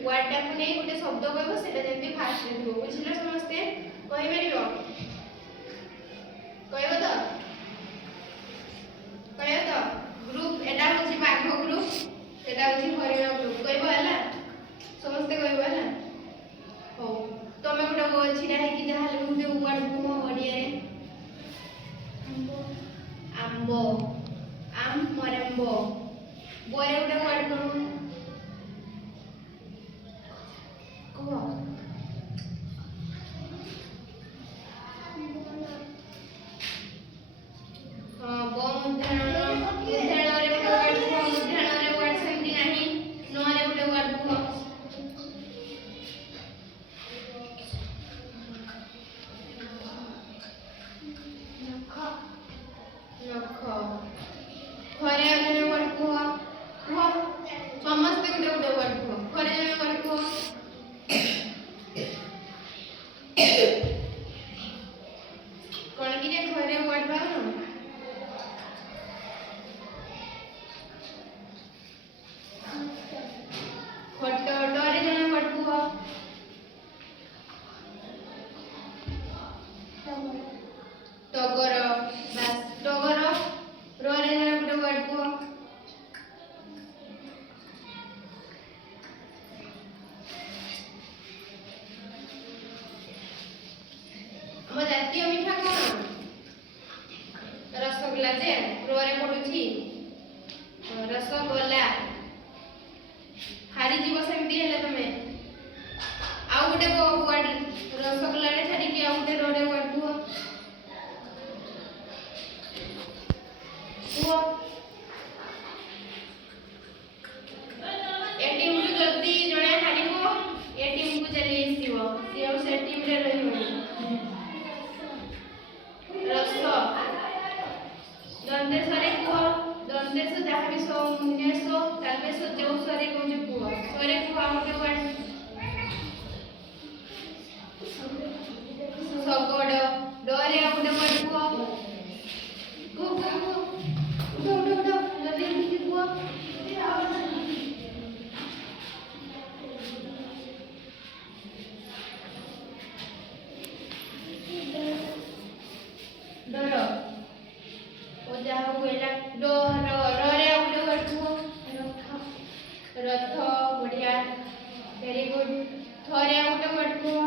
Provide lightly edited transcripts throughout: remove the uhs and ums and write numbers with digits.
ୱାର୍ଡଟାକୁ ନେଇ ଗୋଟେ ଶବ୍ଦ କହିବ ସେଟା ଯେମିତି ଫାଷ୍ଟରେ ଥିବ ବୁଝିଲ ସମସ୍ତେ କହିପାରିବ କହିବ ତ ଗ୍ରୁପ ଏଟା ହେଉଛି ବାଘ ଗ୍ରୁପ ଏଟା ହେଉଛି ହରିଣ ଗ୍ରୁପ କହିବ ହେଲା ସମସ୍ତେ କହିବ ହେଲା ହଉ ତମେ ଗୋଟେ ଛିଡ଼ା ହେଇକି ଯାହାହେଲେ ଗୋଟେ ୱାର୍ଡ କୁହ ଓଡ଼ିଆରେ ଆମ୍ବ ଆମ୍ ମରାମ୍ବ ବରେ ଗୋଟେ ୱାର୍ଡ କୁହ ହଁ ବ ମୁଦ୍ରାଣ ମୁଦ୍ରାଣରେ ଗୋଟେ ୱାର୍ଡ କୁହ ମୁଦ୍ରାଣରେ ୱାର୍ଡ ସେମିତି ନାହିଁ ନରେ ଗୋଟେ ୱାର୍ଡ କୁହ ନଖ ଘରେ ଜଣେ ୱାର୍ଡ କୁହ କୁହ ସମସ୍ତେ ଗୋଟେ ଗୋଟେ ୱାର୍ଡ କୁହ ଘରେ ଜଣେ ୱାର୍ଡ କୁହ କଣ କି ରେ ଘରେ ୱାର୍ଡ ପାଉନ ଖଟ ଡରେ ଜଣେ ୱାର୍ଡ କୁହ ଟଗର ବାସ୍ ଟଗର ରରେ ଜଣେ ଗୋଟେ ୱାର୍ଡ କୁହ ଆମ ଜାତୀୟ ମିଠା କଣ ରସଗୋଲା ଯେ ରରେ ପଡୁଛି ରସଗୋଲା ହାରିଯିବ ସେମିତି ହେଲେ ତମେ ଆଉ ଗୋଟେ ୱାର୍ଡ ରସଗୋଲାରେ ଛାଡ଼ିକି ଆଉ ଗୋଟେ ରରେ ୱାର୍ଡ କୁହ କୁହ ଏ ଟିମ୍ରୁ ଯଦି ଜଣେ ହାରିବ ଏ ଟିମ୍କୁ ଚାଲି ଆସିବ ସିଏ ଆଉ ସେ ଟିମ୍ରେ ରହିବନି ରସ ଦନ୍ତେଶ୍ୱରେ କୁହ ଦନ୍ତେଶ ଯାହା ବି ମୁନେଶ ତାଲବେଶ ଯେଉଁ ସ୍ୱରେ କହୁଛି କୁହ ସ୍ୱରେ କୁହ ଆଉ ଗୋଟେ ୱାର୍ଡ ଶଗଡ଼ ଡରେ ଆଉ ଗୋଟେ ୱାର୍ଡ କୁହ କୁହ ଉଠ ଜଲ୍ଦି ଉଠିକି କୁହ ଡର ଓ ଯାହା କହିଲା ରରେ ଆଉ ଗୋଟେ ୱାର୍ଡ କୁହ ରଥ ବଢ଼ିଆ ଭେରି ଗୁଡ୍ ଥରେ ଆଉ ଗୋଟେ ୱାର୍ଡ କୁହ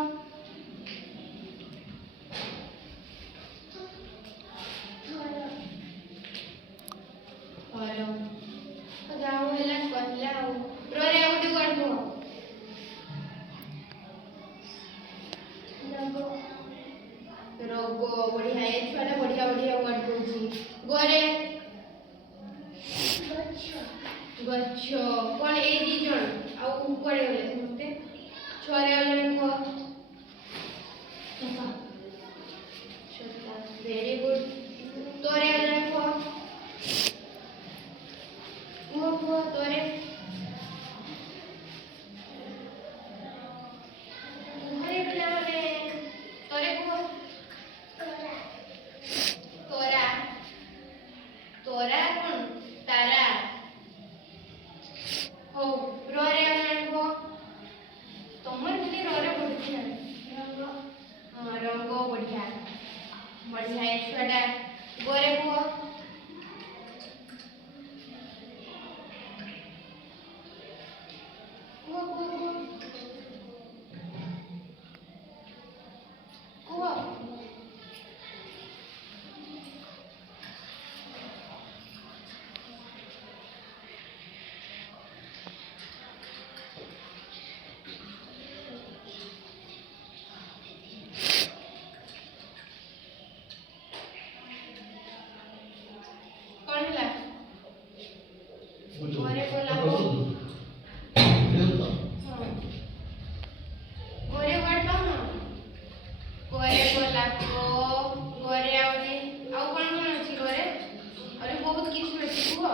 ହର ଯାହା ହେଲା କହିଲା ଆଉ ରରେ ଆଉ ଗୋଟେ ୱାର୍ଡ କୁହ ରୋଗ ବଢ଼ିଆ ଏ ଛୁଆଟା ବଢ଼ିଆ ୱାର୍ଡ କହୁଛି ଗରେ ଗଛ କଣ ଏଇ ଦି ଜଣ ଆଉ କୁଆଡ଼େ ଗଲେ ସମସ୍ତେ ଛୁଆରେ ଆଉ ଜଣେ କୁହ ଭେରି ଗୁଡ୍ ତୋରେ ଆଉ ଜଣେ କୁହ କୁହ ତୋରେ ଘରେ ପିଲାମାନେ ତୋରେ କୁହ ତୋରା କଣ ତାରା ହଉ ରରେ ଆଉ ଜଣେ କୁହ ତମର ଖାଲି ରରେ ପଡୁଛି ହଁ ରଙ୍ଗ ବଢ଼ିଆ ଏ ଛୁଆଟା ଗରେ କୁହ ଘରେ ଗୋଲାପ ଘରେ ୱାର୍ଡ ପାଉନ ଘରେ ଗୋଲାପ ଘରେ ଆହୁରି ଆଉ କଣ ଅଛି ଘରେ ଆହୁରି ବହୁତ କିଛି ଅଛି କୁହ